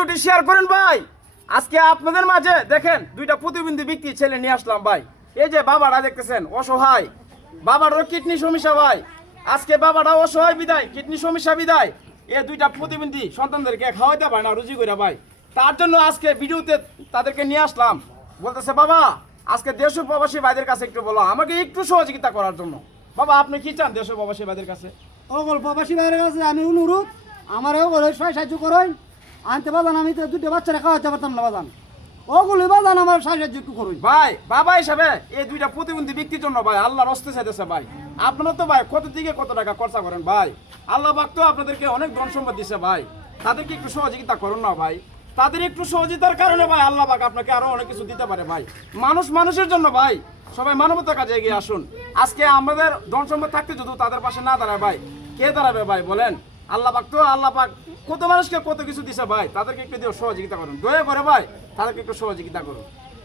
ভিডিওটি শেয়ার করেন ভাই। আজকে আপনাদের মাঝে দেখেন দুইটা প্রতিবন্ধী ব্যক্তি ছেলে নিয়ে আসলাম ভাই। এই যে বাবাটা দেখতেছেন অসহায়, বাবারও কিডনি সমস্যা ভাই। আজকে বাবাটা অসহায় বিদায়, কিডনি সমস্যা বিদায় এই দুইটা প্রতিবন্ধী সন্তানদেরকে খাওয়াইতে পারে না রুজি করে ভাই। তার জন্য আজকে ভিডিওতে তাদেরকে নিয়ে আসলাম। বলতেছে বাবা আজকে দেশ প্রবাসী ভাইদের কাছে একটু বলো, আমাকে একটু সহযোগিতা করার জন্য। বাবা আপনি কি চান দেশ প্রবাসী ভাইদের কাছে? অকল প্রবাসী বাইরের কাছে আমি অনুরোধ, আমারও সাহায্য করেন আনতে বাজান। আমি তো দুটো বাচ্চারা খাওয়াতে পারতাম না বাজান, ওগুলো বাজান আমার সাহায্য একটু করুন ভাই। বাবা হিসাবে এই দুইটা প্রতিবন্ধী ব্যক্তির জন্য ভাই আল্লাহর হস্তে চাইতেছে ভাই। আপনারা তো ভাই কত দিকে কত টাকা খরচা করেন ভাই। আল্লাহ পাক তো আপনাদেরকে অনেক ধন সম্পদ দিছে ভাই, তাদেরকে একটু সহযোগিতা করুন না ভাই। তাদের একটু সহযোগিতার কারণে ভাই আল্লাহ পাক আপনাকে আরো অনেক কিছু দিতে পারে ভাই। মানুষ মানুষের জন্য ভাই, সবাই মানবতার কাজে এগিয়ে আসুন। আজকে আমাদের ধন সম্পদ থাকতে যদি তাদের পাশে না দাঁড়ায় ভাই, কে দাঁড়াবে ভাই বলেন? আল্লাহ পাক তো আল্লাহ পাক কত মানুষকে কত কিছু দিছে ভাই, তাদেরকে একটু দিয়ে সহযোগিতা করুন, দয়া করে ভাই তাদেরকে একটু সহযোগিতা করুন।